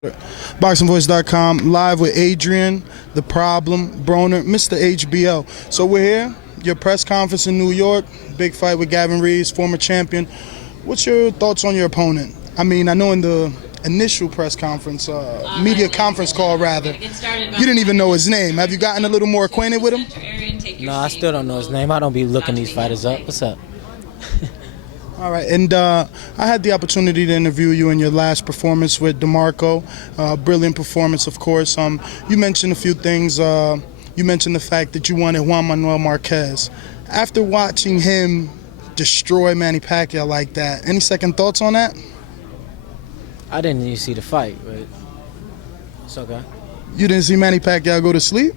BoxingVoice.com, live with Adrien, The Problem, Broner, Mr. HBO. So we're here, your press conference in New York, big fight with Gavin Rees, former champion. What's your thoughts on your opponent? I mean, I know in the initial press conference, media conference call rather, you didn't even know his name. Have you gotten a little more acquainted with him? No, I still don't know his name. I don't be looking these fighters up. What's up? All right, and I had the opportunity to interview you in your last performance with DeMarco. Brilliant performance, of course. You mentioned a few things. You mentioned the fact that you wanted Juan Manuel Marquez. After watching him destroy Manny Pacquiao like that, any second thoughts on that? I didn't even see the fight, but it's okay. You didn't see Manny Pacquiao go to sleep?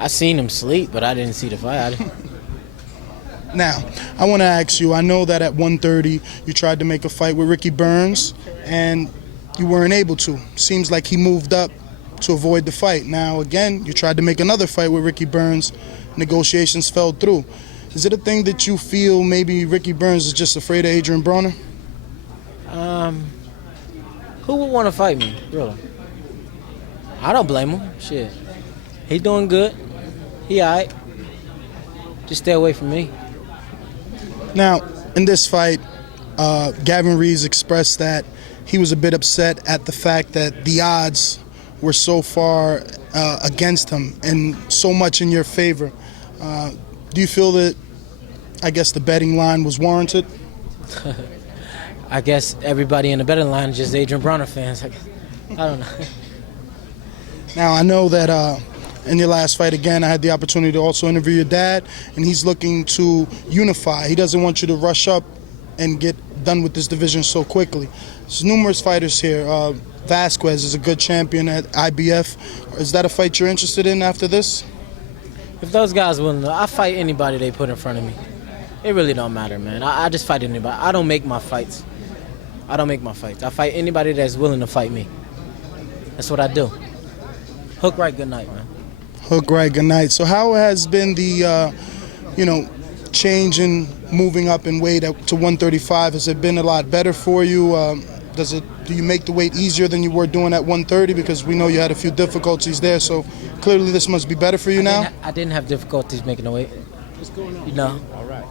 I seen him sleep, but I didn't see the fight. Now, I want to ask you, I know that at 130 you tried to make a fight with Ricky Burns and you weren't able to. Seems like he moved up to avoid the fight. Now, again, you tried to make another fight with Ricky Burns. Negotiations fell through. Is it a thing that you feel maybe Ricky Burns is just afraid of Adrien Broner? Who would want to fight me, really? I don't blame him. Shit. He doing good. He all right. Just stay away from me. Now, in this fight, Gavin Rees expressed that he was a bit upset at the fact that the odds were so far against him and so much in your favor. Do you feel that, I guess, the betting line was warranted? I guess everybody in the betting line is just Adrien Broner fans. I don't know. Now, I know that in your last fight, again, I had the opportunity to also interview your dad, and he's looking to unify. He doesn't want you to rush up and get done with this division so quickly. There's numerous fighters here. Vasquez is a good champion at IBF. Is that a fight you're interested in after this? If those guys willing, I fight anybody they put in front of me. It really don't matter, man. I just fight anybody. I don't make my fights. I fight anybody that's willing to fight me. That's what I do. Hook right, good night, man. Hook right, good night. So how has been the, change in moving up in weight up to 135? Has it been a lot better for you? Do you make the weight easier than you were doing at 130? Because we know you had a few difficulties there. So clearly this must be better for you now. I didn't have difficulties making the weight. What's going on? You know. All right.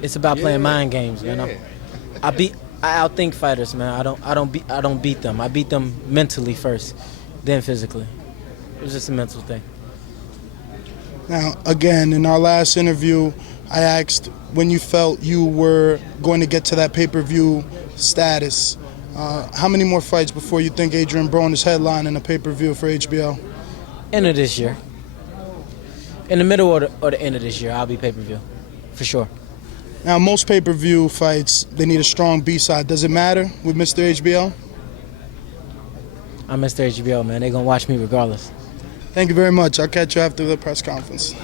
It's about playing mind games, you know. I outthink fighters, man. I don't beat them. I beat them mentally first, then physically. It was just a mental thing. Now, again, in our last interview, I asked when you felt you were going to get to that pay-per-view status. How many more fights before you think Adrien Broner is headlining a pay-per-view for HBO? End of this year. In the middle or the end of this year, I'll be pay-per-view, for sure. Now, most pay-per-view fights, they need a strong B-side. Does it matter with Mr. HBO? I'm Mr. HBO, man. They're going to watch me regardless. Thank you very much. I'll catch you after the press conference.